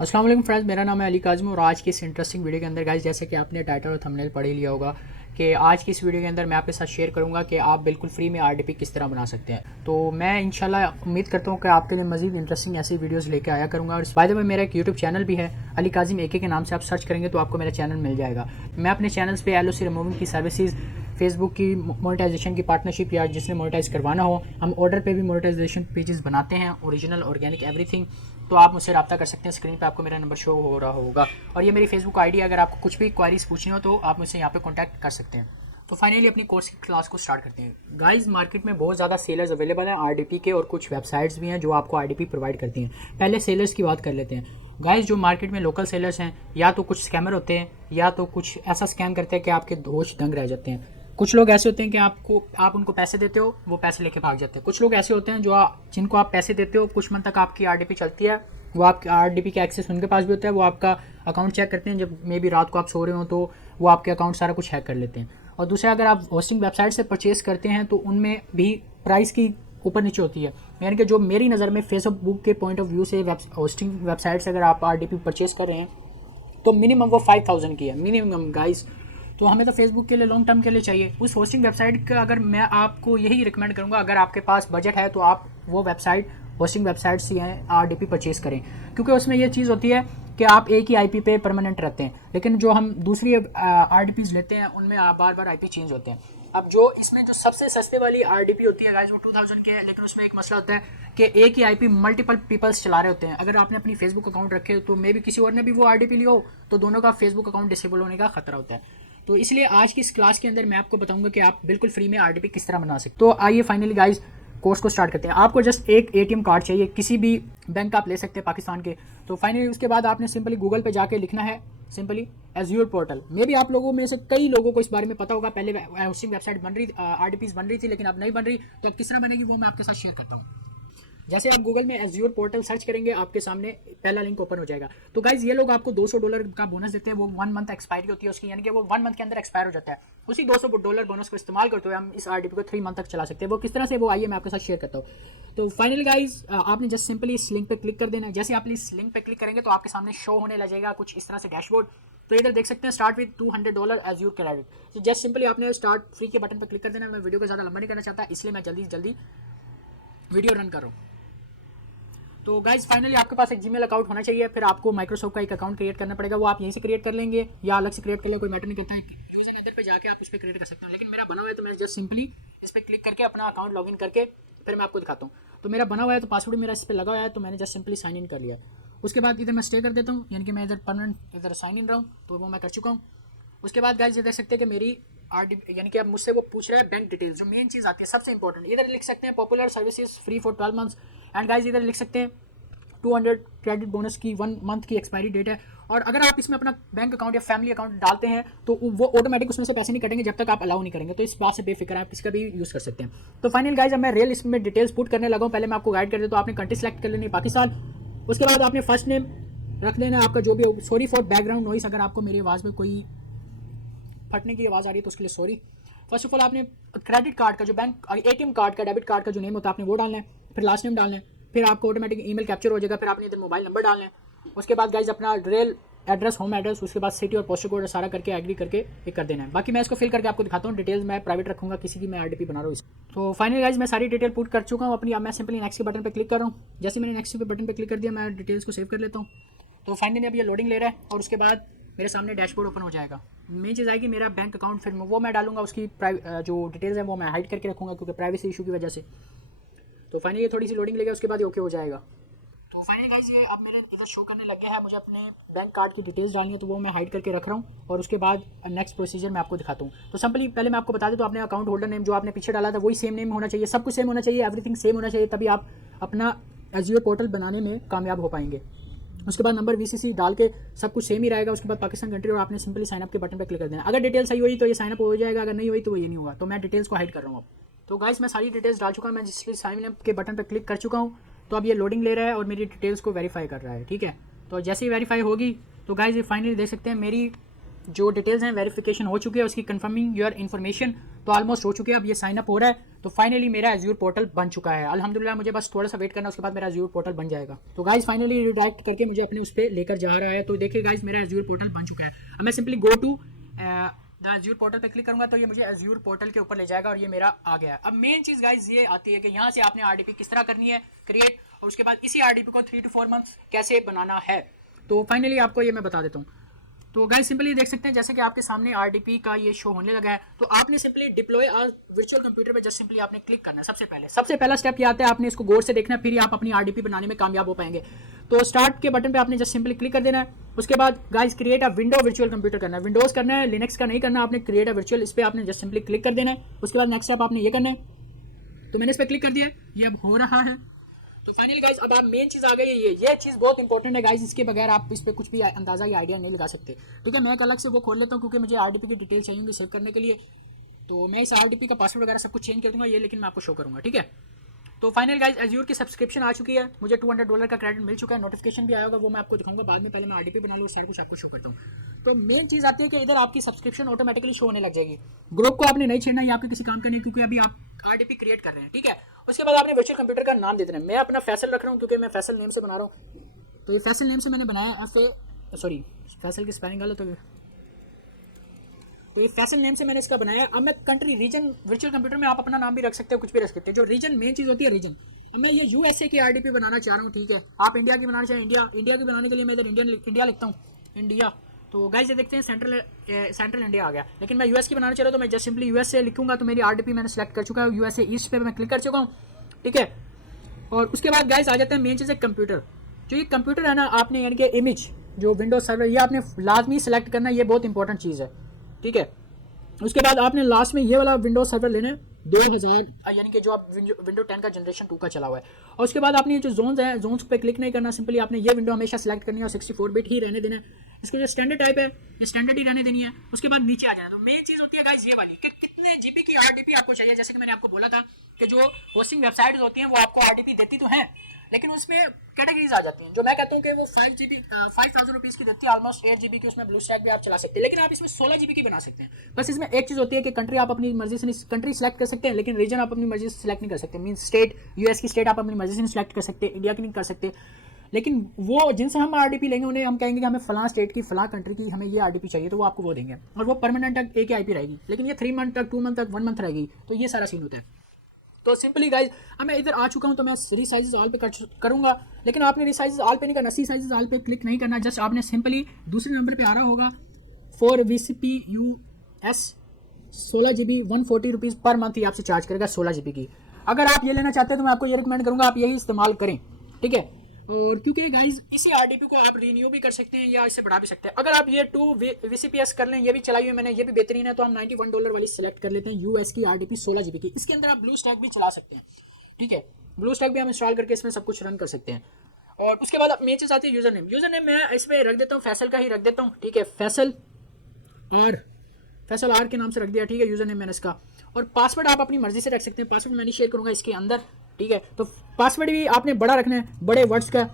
अस्सलाम वालेकुम फ्रेंड्स, मेरा नाम है अली काज़िम और आज की इस इंटरेस्टिंग वीडियो के अंदर गाइस, जैसे कि आपने टाइटल और थंबनेल पढ़ ही लिया होगा कि आज की इस वीडियो के अंदर मैं आपके साथ शेयर करूंगा कि आप बिल्कुल फ्री में आरडीपी किस तरह बना सकते हैं। तो मैं इंशाल्लाह उम्मीद करता हूं कि आपके लिए मजीद इंटरेस्टिंग ऐसी वीडियोस लेके आया करूंगा। और बाय द वे मेरा एक यूट्यूब चैनल भी है, अली काज़िम एके के नाम से आप सर्च करेंगे तो आपको मेरा चैनल मिल जाएगा। मैं अपने चैनल्स पे एलओसी रिमूविंग की सर्विसेज, फेसबुक की मोनेटाइजेशन की पार्टनरशिप या जिसने मोनेटाइज करवाना हो, हम ऑर्डर पे भी मोनेटाइजेशन पेजेस बनाते हैं, ओरिजिनल ऑर्गेनिक एवरीथिंग। तो आप मुझसे रब्ता कर सकते हैं, स्क्रीन पे आपको मेरा नंबर शो हो रहा होगा। और ये मेरी फेसबुक आईडी है, अगर आपको कुछ भी क्वारीज पूछनी हो तो आप मुझसे यहाँ पे कॉन्टैक्ट कर सकते हैं। तो फाइनली अपनी कोर्स की क्लास को स्टार्ट करते हैं। गाइस, मार्केट में बहुत ज़्यादा सेलर्स अवेलेबल हैं आरडीपी के, और कुछ वेबसाइट्स भी हैं जो आपको आरडीपी प्रोवाइड करती हैं। पहले सेलर्स की बात कर लेते हैं। गाइस, जो मार्केट में लोकल सेलर्स हैं, या तो कुछ स्कैमर होते हैं या तो कुछ ऐसा स्कैम करते हैं कि आपके होश दंग रह जाते हैं। कुछ लोग ऐसे होते हैं कि आप उनको पैसे देते हो, वो पैसे लेके भाग जाते हैं। कुछ लोग ऐसे होते हैं जिनको आप पैसे देते हो, कुछ मंथ तक आपकी आरडीपी चलती है, वो आपके आरडीपी का एक्सेस उनके पास भी होता है, वो आपका अकाउंट चेक करते हैं। जब मे बी रात को आप सो रहे हो तो वो आपके अकाउंट सारा कुछ हैक कर लेते हैं। और दूसरा, अगर आप होस्टिंग वेबसाइट से परचेस करते हैं तो उनमें भी प्राइस की ऊपर नीचे होती है। यानी कि जो मेरी नज़र में फेसबुक के पॉइंट ऑफ व्यू से होस्टिंग वेबसाइट से अगर आप आरडीपी परचेस कर रहे हैं तो मिनिमम वो 5000 की है, मिनिमम गाइस। तो हमें तो फेसबुक के लिए लॉन्ग टर्म के लिए चाहिए। उस होस्टिंग वेबसाइट का अगर मैं आपको यही रिकमेंड करूँगा, अगर आपके पास बजट है तो आप वो वेबसाइट, होस्टिंग वेबसाइट से आरडीपी परचेस करें, क्योंकि उसमें ये चीज़ होती है कि आप एक ही आईपी पे परमानेंट रहते हैं। लेकिन जो हम दूसरी आरडीपीज लेते हैं उनमें बार बार आईपी चेंज होते हैं। अब जो इसमें जो सबसे सस्ते वाली आरडीपी होती है गाइस, वो 2000 की है, लेकिन उसमें एक मसला होता है कि एक ही आईपी मल्टीपल पीपल्स चला रहे होते हैं। अगर आपने अपनी फेसबुक अकाउंट रखे तो मे भी किसी और ने भी वो आरडीपी लिया हो, तो दोनों का फेसबुक अकाउंट डिसेबल होने का खतरा होता है। तो इसलिए आज की इस क्लास के अंदर मैं आपको बताऊंगा कि आप बिल्कुल फ्री में आरडीपी किस तरह बना सकते। तो आइए फाइनली गाइस कोर्स को स्टार्ट करते हैं। आपको जस्ट एक एटीएम कार्ड चाहिए, किसी भी बैंक का आप ले सकते हैं पाकिस्तान के। तो फाइनली उसके बाद आपने सिंपली गूगल पे जाके लिखना है सिंपली एज्योर पोर्टल। मे भी आप लोगों में से कई लोगों को इस बारे में पता होगा, पहले होस्टिंग वेबसाइट बन रही, आरडीपीज बन रही थी, लेकिन अब नहीं बन रही। तो अब किस तरह बनेगी वो मैं आपके साथ शेयर करता हूँ। जैसे आप गूगल में एज्योर पोर्टल सर्च करेंगे, आपके सामने पहला लिंक ओपन हो जाएगा। तो गाइज, ये लोग आपको $200 का बोनस देते हैं। वो 1 मंथ एक्सपायरी होती है उसकी, यानी कि वो 1 मंथ के अंदर एक्सपायर हो जाता है। उसी $200 बोनस को इस्तेमाल करते हुए हम इस आरडीपी को 3 मंथ तक चला सकते हैं। वो किस तरह से, वो आइए मैं आपके साथ शेयर करता हूँ। तो फाइनली गाइज, आपने जस्ट सिंपली इस लिंक पे क्लिक कर देना है। जैसे आप इस लिंक पे क्लिक करेंगे तो आपके सामने शो होने लगेगा कुछ इस तरह से डैशबोर्ड। तो इधर देख सकते हैं स्टार्ट विद $200 एज्योर क्रेडिट। तो जस्ट सिंपली आपने स्टार्ट फ्री के बटन पर क्लिक कर देना है। मैं वीडियो को ज़्यादा लंबा नहीं करना चाहता, इसलिए मैं जल्दी जल्दी वीडियो रन कर रहा हूँ। तो गाइज फाइनली आपके पास एक जीमेल अकाउंट होना चाहिए, फिर आपको माइक्रोसॉफ्ट का एक अकाउंट क्रिएट करना पड़ेगा। वो आप यहीं से क्रिएट कर लेंगे या अलग से क्रिएट कर ले, कोई मैटर नहीं करता है। यूजर नेचर पे जाके आप उस पर क्रिएट कर सकते हैं, लेकिन मेरा बना हुआ है तो मैं जस्ट सिंपली इस पर क्लिक करके अपना अकाउंट लॉगिन करके फिर मैं आपको दिखाता हूँ। तो मेरा बना हुआ है, तो पासवर्ड मेरा इस पर लगा हुआ है, तो मैंने जस्ट सिंपली साइन इन कर लिया। उसके बाद इधर मैं स्टे कर देता हूँ, यानी कि मैं इधर परमानेंट इधर साइन इन रहा हूँ, तो वो मैं कर चुका हूँ। उसके बाद गाइज ये देख सकते हैं कि मेरी यानी कि अब मुझसे वो पूछ रहा है बैंक डिटेल्स, जो मेन चीज़ आती है सबसे इंपॉर्टेंट। इधर लिख सकते हैं popular services free for 12 months. And guys इधर लिख सकते हैं 200 क्रेडिट बोनस की 1 मंथ की एक्सपायरी डेट है। और अगर आप इसमें अपना बैंक अकाउंट या फैमिली अकाउंट डालते हैं तो वो ऑटोमेटिक उसमें से पैसे नहीं कटेंगे जब तक आप अलाउ नहीं करेंगे। तो इस बात से बेफिक्र है, आप किसका भी यूज़ कर सकते हैं। तो फाइनल गाइज, अब मैं रियल इसमें डिटेल्स पुट करने लगा हूँ। पहले मैं आपको गाइड कर देता हूँ। आपने कंट्री सेलेक्ट कर लेनी है पाकिस्तान। उसके बाद आपने फर्स्ट नेम रख लेना है आपका जो भी हो। सॉरी फॉर बैकग्राउंड नॉइस, अगर आपको मेरी आवाज़ में कोई फटने की आवाज़ आ रही है तो उसके लिए सॉरी। फर्स्ट ऑफ ऑल आपने क्रेडिट कार्ड का जो बैंक एटीएम कार्ड का, डेबिट कार्ड का जो नेम होता है आपने वो डालना है, फिर लास्ट नेम डालना है, फिर आपको ऑटोमेटिक ईमेल कैप्चर हो जाएगा, फिर आपने इधर मोबाइल नंबर डालना है। उसके बाद गाइज अपना रियल एड्रेस, होम एड्रेस, उसके बाद सिटी और पोस्टल कोड सारा करके एग्री करके एक कर देना है। बाकी मैं इसको फिल करके आपको दिखाता हूँ। डिटेल्स मैं प्राइवेट रखूँगा, किसी की मैं आरडीपी बना रहा हूँ। तो फाइनली गाइज मैं सारी डिटेल पुट कर चुका हूँ अपनी। अब मैं सिंपली नेक्स्ट के बटन पर क्लिक कर रहा हूँ। जैसे मैंने नेक्स्ट के बटन पर क्लिक कर दिया, मैं डिटेल्स को सेव कर लेता हूँ। तो फाइनली अब ये लोडिंग ले रहा है और उसके बाद मेरे सामने डैशबोर्ड ओपन हो जाएगा। मेन चीज़ आएगी मेरा बैंक अकाउंट, फिर वो मैं डालूंगा। उसकी जो डिटेल्स हैं वो मैं हाइड करके रखूँगा क्योंकि प्राइवेसी इशू की वजह से। तो फाइनली ये थोड़ी सी लोडिंग लेगा, उसके बाद ये ओके हो जाएगा। तो फाइनली गाइज ये अब मेरे इधर शो करने लग गया है। मुझे अपने बैंक कार्ड की डिटेल्स डालनी है, तो वो मैं हाइड करके रख रहा हूँ। और उसके बाद नेक्स्ट प्रोसीजर मैं आपको दिखाता हूँ। तो सिंपली पहले मैं आपको बता दूँ, तो आपने अकाउंट होल्डर नेम जो आपने पीछे डाला था वही सेम नेम होना चाहिए, सब कुछ सेम होना चाहिए, एवरीथिंग सेम होना चाहिए, तभी आप अपना एजियो पोर्टल बनाने में कामयाब हो पाएंगे। उसके बाद नंबर वीसीसी डाल के सब कुछ सेम ही रहेगा। उसके बाद पाकिस्तान कंट्री और आपने सिंपली साइन अप के बटन पर क्लिक कर देना। अगर डिटेल सही हुई तो ये साइन अप हो जाएगा, अगर नहीं हुई तो ये नहीं होगा। तो मैं डिटेल्स को हाइड कर रहा हूँ अब। तो गाइस मैं सारी डिटेल्स डाल चुका हूँ, मैं जिसलिए साइन अप के बटन पर क्लिक कर चुका हूँ। तो अब ये लोडिंग ले रहा है और मेरी डिटेल्स को वेरीफाई कर रहा है, ठीक है। तो जैसे ही वेरीफाई होगी तो गाइस ये फाइनली देख सकते हैं मेरी जो डिटेल्स हैं वेरिफिकेशन हो चुकी है उसकी, कंफर्मिंग योर इन्फॉर्मेशन। तो ऑलमोस्ट हो चुके हैं, अब ये साइन अप हो रहा है। तो फाइनली मेरा एज्योर पोर्टल बन चुका है अल्हम्दुलिल्लाह। मुझे बस थोड़ा सा वेट करना, उसके बाद मेरा एज्योर पोर्टल बन जाएगा। तो गाइस फाइनली रिडायरेक्ट करके मुझे अपने उस पर लेकर जा रहा है। तो देखिए गाइस मेरा एज्योर पोर्टल बन चुका है। अब मैं simply go to the Azure portal पे क्लिक करूंगा तो ये मुझे एज्योर पोर्टल के ऊपर ले जाएगा और ये मेरा आ गया है। अब मेन चीज़ गाइस ये आती है कि यहाँ से आपने आरडीपी किस तरह करनी है क्रिएट, और उसके बाद इसी आरडीपी को 3 to 4 मंथ्स कैसे बनाना है। तो फाइनली आपको ये मैं बता देता हूँ। तो गाइस सिंपली देख सकते हैं जैसे कि आपके सामने आरडीपी का ये शो होने लगा है। तो आपने सिंपली डिप्लॉय वर्चुअल कंप्यूटर पे जस्ट सिंपली आपने क्लिक करना है। सबसे पहला स्टेप ये आता है, आपने इसको गौर से देखना है, फिर आप अपनी आरडीपी बनाने में कामयाब हो पाएंगे। तो स्टार्ट के बटन पे आपने जस्ट सिंपली क्लिक कर देना है। उसके बाद guys create a window virtual computer करना है, विंडोज करना है, लिनक्स का नहीं करना। आपने क्रिएट अ वर्चुअल, इस पर आपने जस्ट सिंपली क्लिक कर देना है। उसके बाद नेक्स्ट स्टेप आपने ये करना है। तो मैंने इस पर क्लिक कर दिया, ये अब हो रहा है। तो फाइनली गाइस अब आप मेन चीज़ आ गई है, ये चीज़ बहुत इंपॉर्टेंट है गाइस, इसके बगैर आप इस पर कुछ भी अंदाजा या आइडिया नहीं लगा सकते। ठीक है, मैं एक अलग से वो खोल लेता हूँ क्योंकि मुझे आरडीपी की डिटेल चाहिए सेव करने के लिए। तो मैं इस आरडीपी का पासवर्ड वगैरह सब कुछ चेंज कर दूंगा ये, लेकिन मैं आपको शो करूंगा। ठीक है, तो फाइनल गाइस एज्योर की सब्सक्रिप्शन आ चुकी है, मुझे $200 का क्रेडिट मिल चुका है, नोटिफिकेशन भी आया होगा, वो मैं आपको दिखाऊंगा बाद में। पहले मैं आरडीपी बना लूँ, सारा कुछ आपको शो करता हूँ। तो मेन चीज़ आती है कि इधर आपकी सब्सक्रिप्शन ऑटोमेटिकली शो होने लग जाएगी। ग्रुप को आपने नहीं छेड़ना, ये आपके किसी काम का नहीं, क्योंकि अभी आप आरडीपी क्रिएट कर रहे हैं। ठीक है, उसके बाद आपने वर्चुअल कंप्यूटर का नाम दे देना है। मैं अपना फैसल रख रहा हूँ क्योंकि मैं फैसल नेम से बना रहा हूँ। तो ये फैसल नेम से मैंने बनाया फैसल की स्पेलिंग गलत हो गई। तो ये फैसल नेम से मैंने इसका बनाया। अब मैं कंट्री रीजन वर्चुअल कंप्यूटर में आप अपना नाम भी रख सकते हो, कुछ भी रख सकते हैं। जो रीजन मेन चीज़ होती है रीजन। अब मैं ये यूएसए की आरडीपी बनाना चाह रहा हूँ। ठीक है, आप इंडिया की बनाना चाहें इंडिया की बनाने के लिए मैं इधर इंडिया लिखता हूँ, इंडिया। तो गाइस ये देखते हैं सेंट्रल इंडिया आ गया, लेकिन मैं यूएस की बनाना चाह रहा हूँ तो मैं जस्ट सिंपली यूएसए लिखूंगा। तो मेरी आरडीपी मैंने सेलेक्ट कर चुका है, यूएसए ईस्ट पे मैं क्लिक कर चुका हूँ। ठीक है, और उसके बाद गाइस आ जाते हैं मेन चीज़ है कंप्यूटर। जो ये कंप्यूटर है ना, आपने यानी कि इमेज जो विंडोज सर्वर, ये आपने लाजमी सेलेक्ट करना, ये बहुत इंपॉर्टेंट चीज़ है। ठीक है, उसके बाद आपने लास्ट में ये वाला विंडोज सर्वर लेना है 2000, यानी कि जो आप विंडो 10 का जनरेशन 2 का चला हुआ है। और उसके बाद आपने जो जोन्स हैं, जोन्स पे क्लिक नहीं करना, सिंपली आपने ये विंडो हमेशा सेलेक्ट करनी है और 64 बिट ही रहने देना है। इसको जो स्टैंडर्ड टाइप है ये स्टैंडर्ड ही रहने देनी है। उसके बाद नीचे आ जाना। तो मेन चीज़ होती है गाइस ये वाली कि कितने जीबी की आरडीपी आपको चाहिए। जैसे कि मैंने आपको बोला था कि जो होस्टिंग वेबसाइट्स होती हैं वो आपको आरडीपी देती तो हैं, लेकिन उसमें कैटेगरीज आ जाती हैं। जो मैं कहता हूँ कि वो 5,000 रुपीज़ की देती है, ऑलमोस्ट 8 GB की, उसमें ब्लू स्टैक भी आप चला सकते हैं, लेकिन आप इसमें 16 GB की बना सकते हैं। बस इसमें एक चीज़ होती है कि कंट्री आप अपनी मर्जी से कंट्री सेलेक्ट कर सकते हैं, लेकिन रीजन आप अपनी मर्जी से सेलेक्ट नहीं कर सकते। मीन स्टेट, यूएस की स्टेट आप अपनी मर्जी से नहीं सेलेक्ट कर सकते, इंडिया की नहीं कर सकते। लेकिन वो जिनसे हम आरडीपी लेंगे उन्हें हम कहेंगे कि हमें फलां स्टेट की फलां कंट्री की हमें ये आरडीपी चाहिए, तो वो आपको वो देंगे और वो परमानेंट तक एक ही आईपी रहेगी। लेकिन ये 3 मंथ तक, 2 मंथ तक, 1 मंथ रहेगी। तो ये सारा सीन होता है। तो सिंपली गाइज अब मैं इधर आ चुका हूँ, तो मैं रीसाइजेस ऑल पे करूँगा, लेकिन आपने रीसाइजेस ऑल पे नहीं करना, रीसाइजेस ऑल पे क्लिक नहीं करना। जस्ट आपने सिंपली दूसरे नंबर पे आ रहा होगा 4 VCPUS 16 GB 140 rupees per month ही आपसे चार्ज करेगा 16 GB की। अगर आप ये लेना चाहते हैं तो मैं आपको ये रिकमेंड करूँगा आप यही इस्तेमाल करें। ठीक है, और क्योंकि गाइज इसी आरडीपी को आप रीन्यू भी कर सकते हैं या इसे बढ़ा भी सकते हैं। अगर आप ये 2 VCPS कर लें, ये भी चलाई हुई मैंने, ये भी बेहतरीन है, तो हम $91 वाली सेलेक्ट कर लेते हैं यूएस की आरडीपी 16 GB की। इसके अंदर आप ब्लू स्टैक भी चला सकते हैं। ठीक है, ब्लू स्टैक भी हम इंस्टॉल करके इसमें सब कुछ रन कर सकते हैं। और उसके बाद मेन चीज़ आती है यूज़र नेम मैं इस पर रख देता हूँ, फैसल का ही रख देता हूँ। ठीक है, फैसल आर के नाम से रख दिया। ठीक है, यूज़र नेम मैंने इसका, और पासवर्ड आप अपनी मर्जी से रख सकते हैं। पासवर्ड मैं नहीं शेयर करूँगा इसके अंदर। ठीक है, तो पासवर्ड भी आपने बड़ा रखना है, बड़े वर्ड्स का।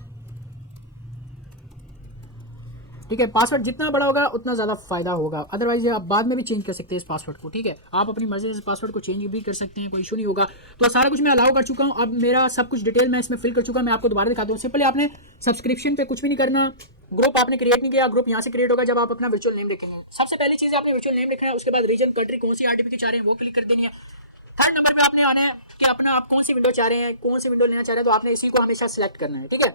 ठीक है, पासवर्ड जितना बड़ा होगा उतना ज़्यादा फायदा होगा, अदरवाइज आप बाद में भी चेंज कर सकते हैं इस पासवर्ड को। ठीक है, आप अपनी मर्जी से पासवर्ड को चेंज भी कर सकते हैं, कोई इशू नहीं होगा। तो सारा कुछ मैं अलाउ कर चुका हूँ। अब मेरा सब कुछ डिटेल मैं इसमें फिल कर चुका हूँ। मैं आपको दोबारा दिखाता हूँ। सिंपली आपने सब्सक्रिप्शन पे कुछ भी नहीं करना, ग्रुप आपने क्रिएट नहीं किया, ग्रुप यहाँ से क्रिएट होगा जब आप अपना वर्चुअल नेम लिखेंगे। सबसे पहली चीज़ आपने वर्चुअल नेम लिखना है, उसके बाद रीजन कंट्री कौन सी आरडीपी की चाह रहे हैं वो क्लिक कर देनी है। थर्ड नंबर पे आपने आना है कि अपना आप कौन सी विंडो चाह रहे हैं, कौन सी विंडो लेना चाह रहे हैं, तो आपने इसी को हमेशा सेलेक्ट करना है। ठीक है,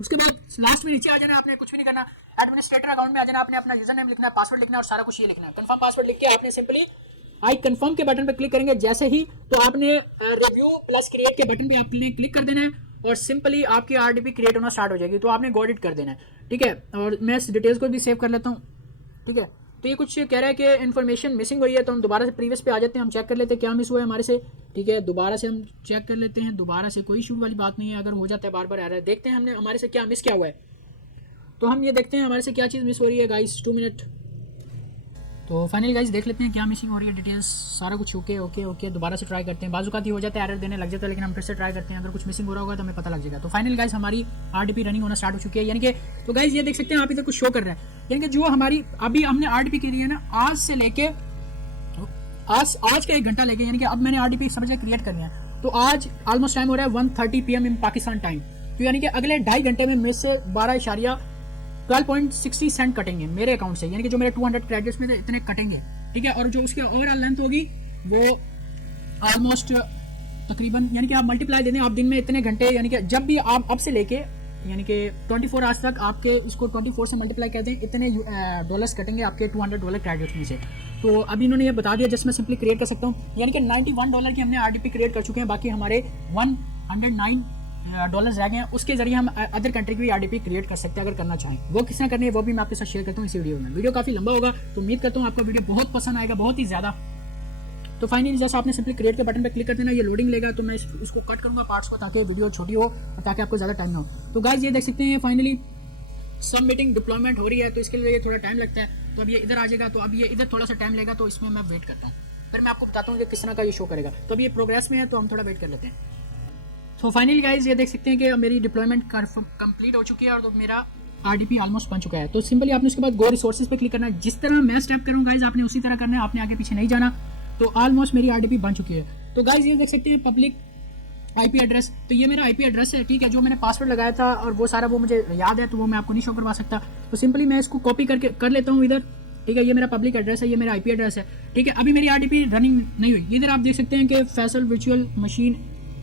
उसके बाद लास्ट में नीचे आ जाना, आपने कुछ भी नहीं करना, एडमिनिस्ट्रेटर अकाउंट में आ जाना, आपने अपना यूजर नेम लिखना है, पासवर्ड लिखना है और सारा कुछ ये लिखना है। कंफर्म पासवर्ड लिख के आपने सिंपली आई कंफर्म के बटन पर क्लिक करेंगे जैसे ही, तो आपने रिव्यू प्लस क्रिएट के बटन पे आपने क्लिक कर देना है और सिंपली आपकी आरडीपी क्रिएट होना स्टार्ट हो जाएगी। तो आपने गॉट इट कर देना है। ठीक है, और मैं इस डिटेल्स को भी सेव कर लेता हूँ। ठीक है, तो ये कुछ कह रहा है कि इन्फॉर्मेशन मिसिंग हुई है, तो हम दोबारा से प्रीवियस पे आ जाते हैं, हम चेक कर लेते हैं क्या मिस हुआ है हमारे से। ठीक है, दोबारा से हम चेक कर लेते हैं, दोबारा से कोई इशू वाली बात नहीं है। अगर हो जाता है बार बार आ रहा है, देखते हैं हमने हमारे से क्या मिस क्या हुआ है। तो हम ये देखते हैं हमारे से क्या चीज़ मिस हो रही है गाइस, 2 मिनट। तो फाइनली गाइस देख लेते हैं क्या मिसिंग हो रही है, डिटेल्स सारा कुछ ओके। दोबारा से ट्राई करते हैं, बाजूकात ही हो जाता है, एरर देने लग जाता है, लेकिन हम फिर से ट्राई करते हैं। अगर कुछ मिसिंग हो रहा होगा तो हमें पता लग जाएगा। तो फाइनली गाइस हमारी आरडीपी रनिंग होना स्टार्ट हो चुकी है, यानी कि तो गाइस ये देख सकते हैं आप इधर कुछ शो कर रहे हैं, यानी कि जो हमारी अभी हमने आरडीपी की है ना, आज से लेके आज का 1 घंटा लेके, यानी कि अब मैंने RDP समझ क्रिएट करनी है। तो आज ऑलमोस्ट टाइम हो रहा है 1:30 PM इन पाकिस्तान टाइम। तो यानी कि अगले 2.5 घंटे में मेरे से 12.60 सेंट कटेंगे मेरे अकाउंट से, यानी कि जो मेरे 200 क्रेडिट्स में थे इतने कटेंगे, ठीक है। और जो उसकी ओवरऑल लेंथ होगी वो ऑलमोस्ट तकरीबन, यानी कि आप मल्टीप्लाई दे दें आप दिन में इतने घंटे, यानी कि जब भी आप अब से लेके यानी कि 24 आवर्स तक आपके इसको 24 से मल्टीप्लाई कर दें, इतने डॉलर्स कटेंगे आपके $200 क्रेडिट्स में से। तो अभी इन्होंने ये बता दिया, जिसमें मैं सिंपली क्रिएट कर सकता हूँ, यानी कि $91 की हमने RDP क्रिएट कर चुके हैं, बाकी हमारे $109 रह गए हैं। उसके जरिए हम अदर कंट्री की भी RDP क्रिएट कर सकते हैं अगर करना चाहें। वो किस तरह करनी है वो भी मैं आपके साथ शेयर करता हूँ इस वीडियो में। वीडियो काफ़ी लंबा होगा, तो उम्मीद करता हूँ आपका वीडियो बहुत पसंद आएगा, बहुत ही ज़्यादा। तो फाइनली जैसे आपने सिंपली क्रिएट के बटन पे क्लिक कर देना, ये लोडिंग लेगा, तो मैं इसको कट करूँगा पार्ट्स को, ताकि वीडियो छोटी हो और ताकि आपको ज़्यादा टाइम ना हो। तो गाइस ये देख सकते हैं फाइनली सबमिटिंग डिप्लॉयमेंट हो रही है, तो इसके लिए थोड़ा टाइम लगता है। तो अब ये इधर आ जाएगा, तो अब ये इधर थोड़ा सा टाइम लेगा, तो इसमें मैं वेट करता हूँ, फिर मैं आपको बताता हूँ कि किस तरह का ये शो करेगा। तो अब ये प्रोग्रेस में है, तो हम थोड़ा वेट कर लेते हैं। तो फाइनली गाइस ये देख सकते हैं कि मेरी डिप्लॉयमेंट कंप्लीट हो चुकी है और तो मेरा RDP ऑलमोस्ट बन चुका है। तो सिंपली आपने उसके बाद गो रिसोर्सेज पे क्लिक करना है। जिस तरह मैं स्टेप करूँ गाइस आपने उसी तरह करना है, आपने आगे पीछे नहीं जाना। तो ऑलमोस्ट मेरी RDP बन चुकी है। तो गाइस ये देख सकते हैं पब्लिक IP एड्रेस, तो ये मेरा IP एड्रेस है, ठीक है। जो मैंने पासवर्ड लगाया था और वो सारा वो मुझे याद है, तो वो मैं आपको नहीं शो करवा सकता। तो सिंपली मैं इसको कॉपी करके कर लेता हूँ इधर, ठीक है। ये मेरा पब्लिक एड्रेस है, ये मेरा IP एड्रेस है, ठीक है। अभी मेरी RDP रनिंग नहीं हुई। इधर आप देख सकते हैं कि Faisal virtual machine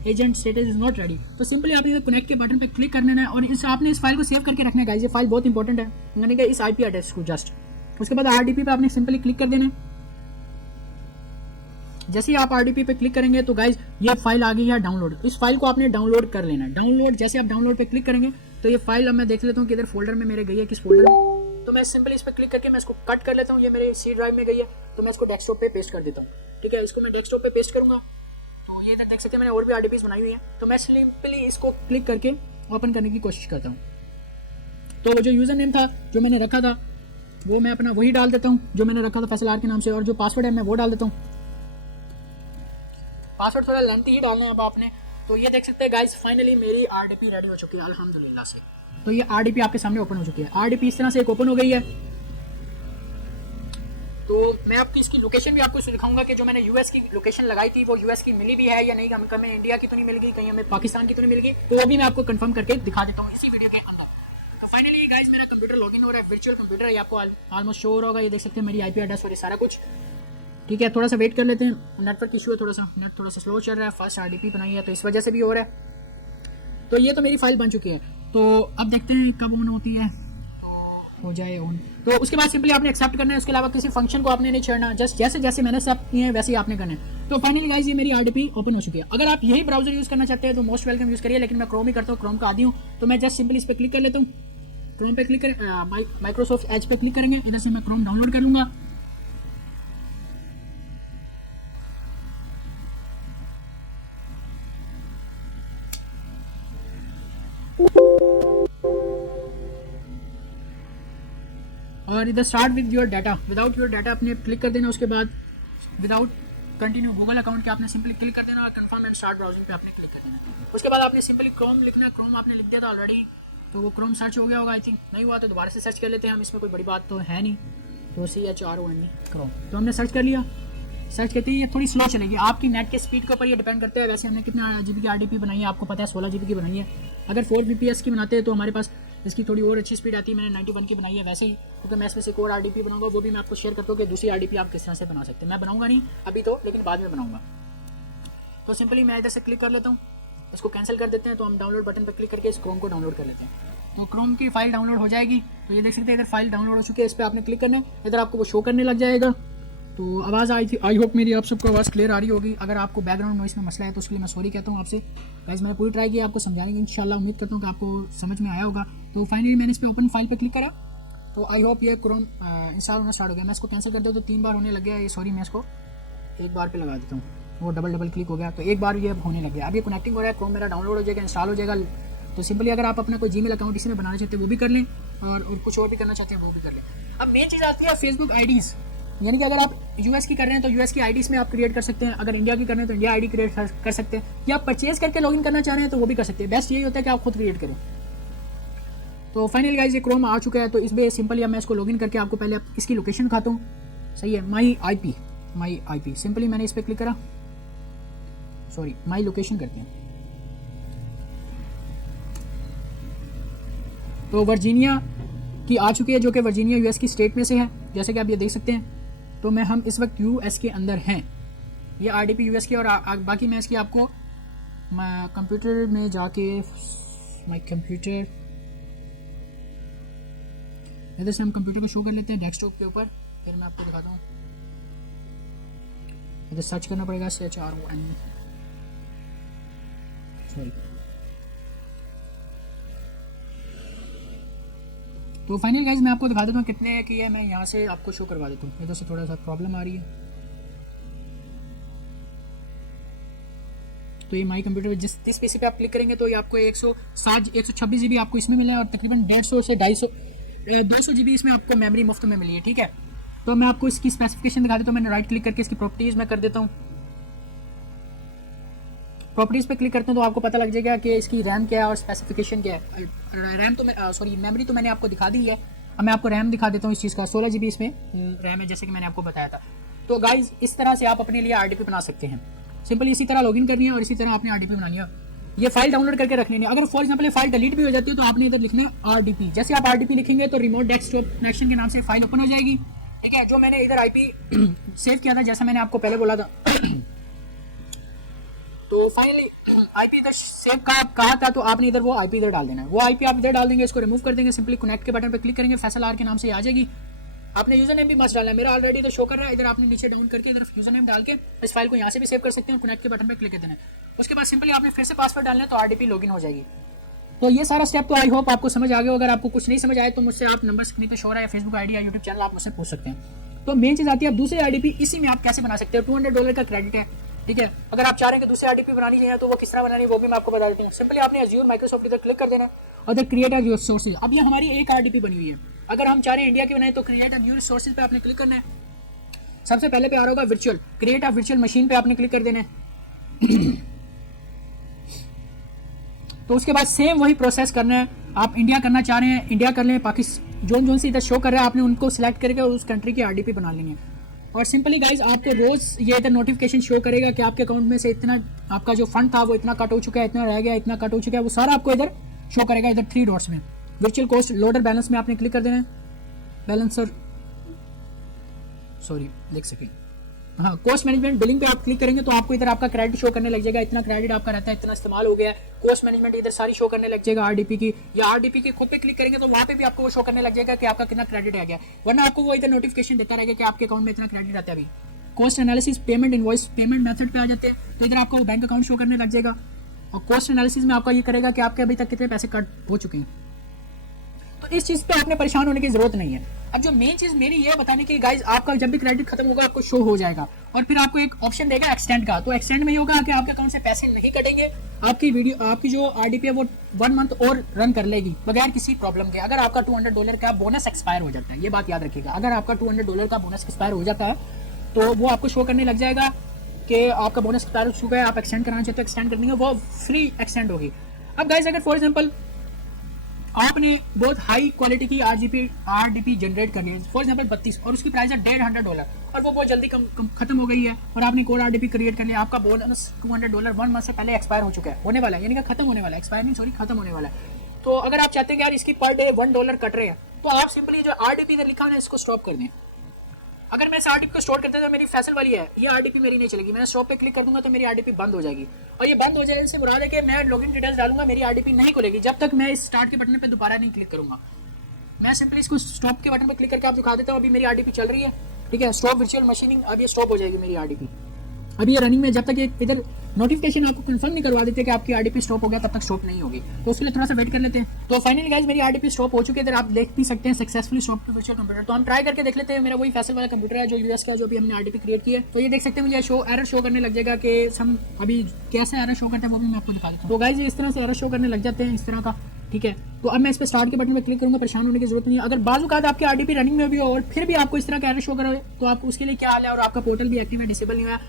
agent status is not ready. तो सिंपली आपने इधर कनेक्ट के बटन पे क्लिक करना है और आपने इस फाइल को सेव करके रखना है गाइस। ये फाइल बहुत इंपॉर्टेंट है, यानी कि इस IP एड्रेस को जस्ट। उसके बाद RDP पे आपने सिंपली क्लिक कर देना है। जैसे ही आप RDP पे क्लिक करेंगे तो गाइज ये फाइल आ गई है डाउनलोड। इस फाइल को आपने डाउनलोड कर लेना है। डाउनलोड, जैसे आप डाउनलोड पे क्लिक करेंगे तो ये फाइल अब मैं देख लेता हूँ कि इधर फोल्डर में मेरे गई है, किस फोल्डर में। तो मैं सिंपली इस पर क्लिक करके मैं इसको कट कर लेता हूँ। ये मेरे C ड्राइव में गई है, तो मैं इसको डेस्कटॉप पे पेस्ट कर देता हूँ, ठीक है। इसको मैं डेस्कटॉप पे पेस्ट करूँगा। तो ये इधर देख सकते हैं मैंने और भी RDPs बनाई हुई है। तो मैं सिंपली इसको क्लिक करके ओपन करने की कोशिश करता हूँ। तो वो जो यूज़र नेम था जो मैंने रखा था वो मैं अपना वही डाल देता हूँ जो मैंने रखा था फैसल आर के नाम से, और जो पासवर्ड है मैं वो डाल देता हूँ। पासवर्ड थोड़ा लेंथी ही डालना है अब आपने। तो ये देख सकते हैं गाइस फाइनली मेरी RDP रेडी हो चुकी है अल्हम्दुलिल्लाह से। तो ये RDP आपके सामने ओपन हो चुकी है। RDP इस तरह से एक ओपन हो गई है। तो मैं आपकी इसकी लोकेशन भी आपको दिखाऊंगा कि जो मैंने US की लोकेशन लगाई थी वो US की मिली भी है या नहीं, हमें इंडिया की तो नहीं मिल गई, कहीं हमें पाकिस्तान की तो नहीं मिल गई। तो वो भी मैं आपको कंफर्म करके दिखा देता हूँ इसी वीडियो के अंदर। तो फाइनली गाइस मेरा कंप्यूटर लॉगिन हो रहा है, वर्चुअल कंप्यूटर है, आपको ऑलमोस्ट शो हो रहा होगा। ये देख सकते हैं मेरी IP एड्रेस और ये सारा कुछ, ठीक है। थोड़ा सा वेट कर लेते हैं, नेटवर्क इशू है, थोड़ा सा नेट थोड़ा सा स्लो चल रहा है। फर्स्ट RDP बनाई है तो इस वजह से भी हो रहा है। तो ये तो मेरी फाइल बन चुकी है। तो अब देखते हैं कब ऑन होती है, तो हो जाए ऑन। तो उसके बाद सिंपली आपने एक्सेप्ट करना है, उसके अलावा किसी फंक्शन को आपने नहीं छेड़ना, जस्ट जैसे जैसे मैंने एक्सेप्ट किए हैं वैसे ही आपने करना है। तो फाइनली गाइस ये मेरी RDP ओपन हो चुकी है। अगर आप यही ब्राउजर यूज़ करना चाहते हैं तो मोस्ट वेलकम यूज़ करिए, लेकिन मैं क्रोम ही करता हूँ, क्रोम का आदी हूँ। तो मैं जस्ट सिंपली इस पर क्लिक कर लेता हूँ। क्रोम पे क्लिक कर माइक्रोसॉफ्ट एज पे क्लिक करेंगे, इधर से मैं क्रोम डाउनलोड कर लूँगा। और इधर start with your data, without your data आपने क्लिक कर देना। उसके बाद विदाउट कंटिन्यू गूगल अकाउंट के आपने सिंपली क्लिक कर देना और कंफर्म एंड स्टार्ट ब्राउजिंग पे आपने क्लिक कर देना। उसके बाद आपने सिंपली क्रोम लिखना। क्रोम आपने लिख दिया था ऑलरेडी, तो वो क्रोम सर्च हो गया होगा आई थिंक। नहीं हुआ तो दोबारा से सर्च कर लेते हैं हम, इसमें कोई बड़ी बात तो है नहीं। तो CHROM क्रोम, तो हमने सर्च कर लिया। सर्च करते ही ये थोड़ी स्लो चलेगी, आपकी नेट के स्पीड के ऊपर ये डिपेंड करते हैं। वैसे हमने कितना GB की RDP बनाई है आपको पता है, 16 GB की बनाई है। अगर 4 Gbps की बनाते हैं तो हमारे पास इसकी थोड़ी और अच्छी स्पीड आती है। मैंने 91 की बनाई है। वैसे ही क्योंकि मैं इसमें से एक और RDP बनाऊंगा, वो भी मैं आपको शेयर करता हूँ कि दूसरी RDP आप किस तरह से बना सकते हैं। मैं बनाऊंगा नहीं अभी तो, लेकिन बाद में बनाऊंगा। तो सिंपली मैं इधर से क्लिक कर लेता हूँ, इसको कैंसिल कर देते हैं। तो हम डाउनलोड बटन पर क्लिक करके इस क्रोम को डाउनलोड कर लेते हैं। तो क्रोम की फाइल डाउनलोड हो जाएगी। तो ये देख सकते हैं इधर फाइल डाउनलोड हो चुकी है, इस पर आपने क्लिक करना है, इधर आपको वो शो करने लग जाएगा। तो आवाज़ आई थी, आई होप मेरी आप सबको आवाज़ क्लियर आ रही होगी। अगर आपको बैकग्राउंड नॉइस में मसला है तो उसके लिए मैं सॉरी कहता हूँ आपसे। गाइस मैंने पूरी ट्राई की आपको समझाने की, इंशाल्लाह उम्मीद करता हूँ कि आपको समझ में आया होगा। तो फाइनली मैंने इस पर ओपन फाइल पे क्लिक करा, तो आई होप ये क्रोम इंस्टॉल होना स्टार्ट हो गया। मैं इसको कैंसिल कर दूँ तो 3 बार होने लग गया ये, सॉरी मैं इसको 1 बार पे लगा देता हूँ। वो डबल क्लिक हो गया तो 1 बार ये होने लग गया। अब ये कनेक्टिंग हो रहा है, क्रोम मेरा डाउनलोड हो जाएगा, इंस्टॉल हो जाएगा। तो सिंपली अगर आप अपना कोई Gmail अकाउंट इसी में बनाना चाहते हैं वो भी कर लें, और कुछ और भी करना चाहते हैं वो भी कर लें। अब मेन चीज़ आती है फेसबुक IDs, यानी कि अगर आप US की कर रहे हैं तो US की IDs में आप क्रिएट कर सकते हैं। अगर इंडिया की कर रहे हैं तो इंडिया ID क्रिएट कर सकते हैं, या आप परचेज करके लॉगिन करना चाह रहे हैं तो वो भी कर सकते हैं। बेस्ट यही होता है कि आप खुद क्रिएट करें। तो फाइनली गाइस ये क्रोम आ चुका है। तो इसमें सिंपली अब मैं इसको लॉगिन करके आपको पहले इसकी लोकेशन दिखाता हूँ। सही है, माई माई आईपी, सिंपली मैंने इस पर क्लिक करा, सॉरी माई लोकेशन करते हैं। तो वर्जीनिया की आ चुकी है, जो कि वर्जीनिया यूएस की स्टेट में से है, जैसे कि आप ये देख सकते हैं। तो मैं हम इस वक्त यूएस के अंदर हैं, ये आरडीपी यूएस की। और बाकी मैं इसकी आपको कंप्यूटर में जाके माई कंप्यूटर, इधर से हम कंप्यूटर को शो कर लेते हैं डेस्कटॉप के ऊपर, फिर मैं आपको दिखाता हूँ। इधर सर्च करना पड़ेगा CHRON, सॉरी। तो फाइनल गाइज मैं आपको दिखा देता हूँ कितने की है, मैं यहाँ से आपको शो करवा देता हूँ। इधर से थोड़ा सा प्रॉब्लम आ रही है। तो ये माई कंप्यूटर जिस पीसी पे आप क्लिक करेंगे तो ये आपको 126 GB आपको इसमें मिला है, और तकरीबन 150 से 200 GB इसमें आपको मेमोरी मुफ्त में मिली है, ठीक है। तो मैं आपको इसकी स्पेसिफिकेशन दिखा देता हूँ। मैंने राइट क्लिक करके इसकी प्रॉपर्टीज़ में कर देता हूँ। प्रॉपर्टीज़ पे क्लिक करते हैं तो आपको पता लग जाएगा कि इसकी रैम क्या है और स्पेसिफिकेशन क्या है। रैम तो मैं सॉरी मेमोरी तो मैंने आपको दिखा दी है। अब मैं आपको रैम दिखा देता हूँ इस चीज़ का। 16 GB इसमें रैम है, जैसे कि मैंने आपको बताया था। तो गाइज इस तरह से आप अपने लिए आरडीपी बना सकते हैं। सिंपली इसी तरह लॉगिन करनी है और इसी तरह आपने आरडीपी बनानी है। ये फाइल डाउनलोड करके रखनी है। अगर फॉर एग्जाम्पल ये फाइल डिलीट भी हो जाती है तो आपने इधर लिखना है आरडीपी। जैसे आप आरडीपी लिखेंगे तो रिमोट डेस्कटॉप कनेक्शन के नाम से फाइल ओपन हो जाएगी, ठीक है। जो मैंने इधर आईपी सेव किया था, जैसा मैंने आपको पहले बोला था। तो फाइनली आईपी इधर सेव कहा था, तो आपने इधर वो आईपी इधर डाल देना है। वो आईपी आप इधर डाल देंगे, इसको रिमूव कर देंगे। सिंपली कनेक्ट के बटन पे क्लिक करेंगे, फैसल आर के नाम से आ जाएगी। आपने यूजर नेम भी मस्ट डालना है, मेरा ऑलरेडी तो शो कर रहा है। इधर आपने नीचे डाउन करके इधर यूजर नेम डाल के इस फाइल को यहाँ से भी सेव कर सकते हैं। कनेक्ट के बटन पे क्लिक कर देना है। उसके बाद सिंपली आपने फिर से पासवर्ड डालना है, तो आरडीपी लॉगिन हो जाएगी। तो ये सारा स्टेप तो आई होप आपको समझ आ गया। अगर आपको कुछ नहीं समझ आए तो मुझसे आप नंबर स्क्रीन पे शो रहा है, फेसबुक आईडी या यूट्यूब चैनल, आप मुझसे पूछ सकते हैं। तो मेन चीज़ आती है अब दूसरी आरडीपी, इसी में आप कैसे बना सकते हो। $200 का क्रेडिट है, ठीक है। अगर आप चाह रहे हैं कि दूसरी आरडीपी बनानी चाहिए तो वो किस तरह बनानी है वो भी मैं आपको बता देता हूँ। सिंपली आपने अज्यूर माइक्रोसॉफ्ट इधर क्लिक कर देना है और इधर क्रिएट एज रिसोर्सेज। अब ये हमारी एक आरडीपी बनी हुई है। अगर हम चाह रहे हैं इंडिया की बनाए तो क्रिएट एज न्यू रिसोर्सेज पे आपने क्लिक करना है। सबसे पहले पे आ रहा होगा virtual, create a virtual machine पे आपने क्लिक कर देना है। तो उसके बाद सेम वही प्रोसेस करना है। आप इंडिया करना चाह रहे हैं इंडिया कर लें, पाकिस्तान जोन से इधर शो कर रहा है आपने उनको सिलेक्ट करके उस कंट्री की आरडीपी बना लेनी है। और सिंपली गाइज आपको रोज ये इधर नोटिफिकेशन शो करेगा कि आपके अकाउंट में से इतना आपका जो फंड था वो इतना कट हो चुका है, इतना रह गया, इतना कट हो चुका है, वो सारा आपको इधर शो करेगा। इधर 3 डॉट्स में वर्चुअल कॉस्ट लोडर बैलेंस में आपने क्लिक कर देना है। बैलेंसर सॉरी देख सकें, हाँ कॉस्ट मैनेजमेंट बिलिंग पे आप क्लिक करेंगे तो आपको इधर आपका क्रेडिट शो करने लग जाएगा। इतना क्रेडिट आपका रहता है, इतना इस्तेमाल हो गया है। कॉस्ट मैनेजमेंट इधर सारी शो करने लग जाएगा आरडीपी की, या आरडीपी की खुद पे क्लिक करेंगे तो वहाँ पे भी आपको वो शो करने लग जाएगा कि आपका कितना क्रेडिट आ गया। वरना आपको वो इधर नोटिफिकेशन देता रहेगा कि आपके अकाउंट में इतना क्रेडिट आता है। अभी cost analysis payment invoice payment method पे आ जाते हैं तो इधर आपको बैंक अकाउंट शो करने लग जाएगा। और कॉस्ट एनालिसिस में आपका ये करेगा कि आपके अभी तक कितने पैसे कट हो चुके हैं। तो इस चीज़ पे आपने परेशान होने की जरूरत नहीं है। अब जो मेन चीज़ मेरी ये बताने की गाइज, आपका जब भी क्रेडिट खत्म होगा आपको शो हो जाएगा और फिर आपको एक ऑप्शन देगा एक्सटेंड का। तो एक्सटेंड में ये होगा कि आपके अकाउंट से पैसे नहीं कटेंगे, आपकी वीडियो आपकी जो आरडीपी है वो 1 मंथ और रन कर लेगी बगैर किसी प्रॉब्लम के। अगर आपका $200 का बोनस एक्सपायर हो जाता है, ये बात याद रखिएगा, अगर आपका $200 का बोनस एक्सपायर हो जाता है तो वो आपको शो करने लग जाएगा कि आपका बोनस एक्सपायर हो चुका है, आप एक्सटेंड कराना चाहते हो एक्सटेंड कर देंगे, वो फ्री एक्सटेंड होगी। अब गाइज अगर फॉर एग्जाम्पल आपने बहुत हाई क्वालिटी की आरडीपी जनरेट करनी है, फॉर एग्जांपल 32 और उसकी प्राइस है $150 और वो बहुत जल्दी खत्म हो गई है और आपने कोड आरडीपी क्रिएट कर लिया, आपका बोनस $200 1 मंथ से पहले एक्सपायर हो चुका है, होने वाला है, यानी कि खत्म होने वाला है, एक्सपायर नहीं सॉरी खत्म होने वाला है। तो अगर आप चाहते हैं कि यार इसकी पर डे $1 कट रहे हैं तो आप सिंपली जो आरडीपी इधर लिखा है इसको स्टॉप कर दें। अगर मैं इस आरडीपी को स्टोर करते हैं तो मेरी फैसल वाली है, ये आरडीपी मेरी नहीं चलेगी। मैं स्टॉप पे क्लिक कर दूंगा तो मेरी आरडीपी बंद हो जाएगी और ये बंद हो जाने से मुराद है कि मैं लॉगिन डिटेल्स डालूंगा, मेरी आरडीपी नहीं खुलेगी जब तक मैं इस स्टार्ट के बटन पे दोबारा नहीं क्लिक करूंगा। मैं सिंपली इसको स्टॉप के बटन पर क्लिक करके आप दिखा देता हूँ। अभी मेरी आरडीपी चल रही है, ठीक है, स्टॉप वर्चुअल मशीनिंग, अब ये स्टॉप हो जाएगी मेरी आरडीपी। अभी ये रनिंग में, जब तक ये इधर नोटिफिकेशन आपको कंफर्म नहीं करवा देते कि आपकी आरडीपी स्टॉप हो गया तब तक स्टॉप नहीं होगी, तो उसके लिए थोड़ा सा वेट कर लेते हैं। तो फाइनली गाइस मेरी आरडीपी स्टॉप हो चुकी है, इधर आप देख भी सकते हैं successfully stop to virtual computer. तो हम ट्राई करके देख लेते हैं। मेरा वही फैसल वाला कंप्यूटर है जो यूएस का, जो भी हमने आरडीपी क्रिएट की है। तो ये देख सकते हैं मुझे एरर शो करने लग जाएगा कि हम अभी कैसे एरर शो करते हैं वो भी मैं आपको दिखा देता हूँ। तो गाइस इस तरह से एरर शो करने लग जाते हैं इस तरह का, ठीक है। तो अब मैं इस पर स्टार्ट के बटन में क्लिक करूंगा, परेशान होने की जरूरत नहीं है। अगर बाजू का आपकी आरडीपी रनिंग में भी हो और फिर भी आपको इस तरह का एरर शो करे तो आप उसके लिए क्या हाल है और आपका पोर्टल भी एक्टिव है डिसेबल नहीं हुआ,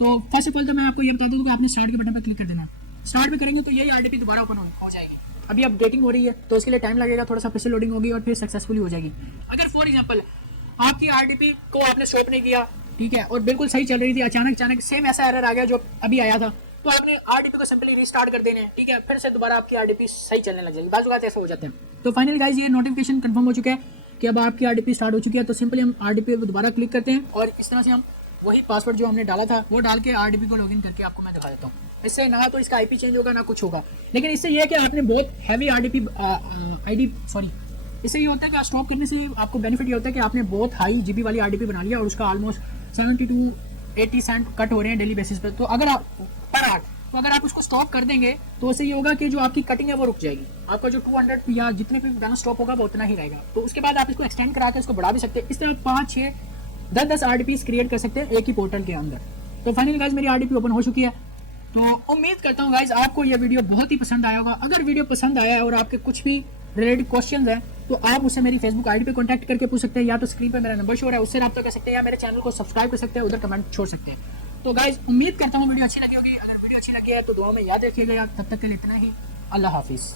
तो फर्स्ट ऑफ ऑल तो मैं आपको ये बता दूं कि आपने स्टार्ट के बटन पर क्लिक कर देना। स्टार्ट भी करेंगे तो यही आरडीपी दोबारा ओपन हो जाएगी। अभी अपडेटिंग हो रही है तो इसके लिए टाइम लगेगा, थोड़ा सा फिर से लोडिंग होगी और फिर सक्सेसफुली हो जाएगी। अगर फॉर एग्जांपल आपकी आरडीपी को आपने स्टॉप नहीं किया, ठीक है, और बिल्कुल सही चल रही थी, अचानक सेम ऐसा एरर आ गया जो अभी आया था। तो आपने आरडीपी को सिंपली रीस्टार्ट कर देना है, ठीक है, फिर से दोबारा आपकी आरडीपी सही चलने लग जाएगी। बाजू बात ऐसा हो जाते हैं। तो फाइनली गाइस ये नोटिफिकेशन कंफर्म हो चुका है कि अब आपकी आरडीपी स्टार्ट हो चुकी है। तो सिंपली हम आरडीपी पर दोबारा क्लिक करते हैं और इस तरह से हम वही पासवर्ड जो हमने डाला था वो डाल के आरडीपी को लॉगिन करके आपको मैं दिखा देता हूँ। इससे ना तो इसका आईपी चेंज होगा ना कुछ होगा, लेकिन इससे ये है कि आपने बहुत हैवी आरडीपी इससे ये होता है कि स्टॉप करने से आपको बेनिफिट ये होता है कि आपने बहुत हाई जीबी वाली आरडीपी बना लिया और उसका ऑलमोस्ट 70 to 80 सेंट कट हो रहे हैं डेली बेसिस पे। तो अगर आप पर आवर तो अगर आप उसको स्टॉप कर देंगे तो उससे ये होगा कि जो आपकी कटिंग है वो रुक जाएगी। आपका जो 200 या जितने भी डाउन स्टॉप होगा वो उतना ही रहेगा। तो उसके बाद आप इसको एक्सटेंड करा के इसको बढ़ा भी सकते हैं। इस तरह 5, 6, 10 आरडीपीज क्रिएट कर सकते हैं एक ही पोर्टल के अंदर। तो फाइनली गाइज मेरी आरडीपी ओपन हो चुकी है। तो उम्मीद करता हूँ गाइज आपको यह वीडियो बहुत ही पसंद आया होगा। अगर वीडियो पसंद आया है और आपके कुछ भी रिलेटेड क्वेश्चंस हैं तो आप मुझसे मेरी फेसबुक आईडी पे कांटेक्ट करके पूछ सकते हैं, या तो स्क्रीन पे मेरा नंबर शो है उससे रब्ता कर सकते हैं, या मेरे चैनल को सब्सक्राइब कर सकते हैं, उधर कमेंट छोड़ सकते हैं। तो गाइज उम्मीद करता हूँ वीडियो अच्छी लगी होगी। अगर वीडियो अच्छी लगी है तो दुआ में याद रखिएगा। तब तक के लिए इतना ही, अल्लाह हाफिज़।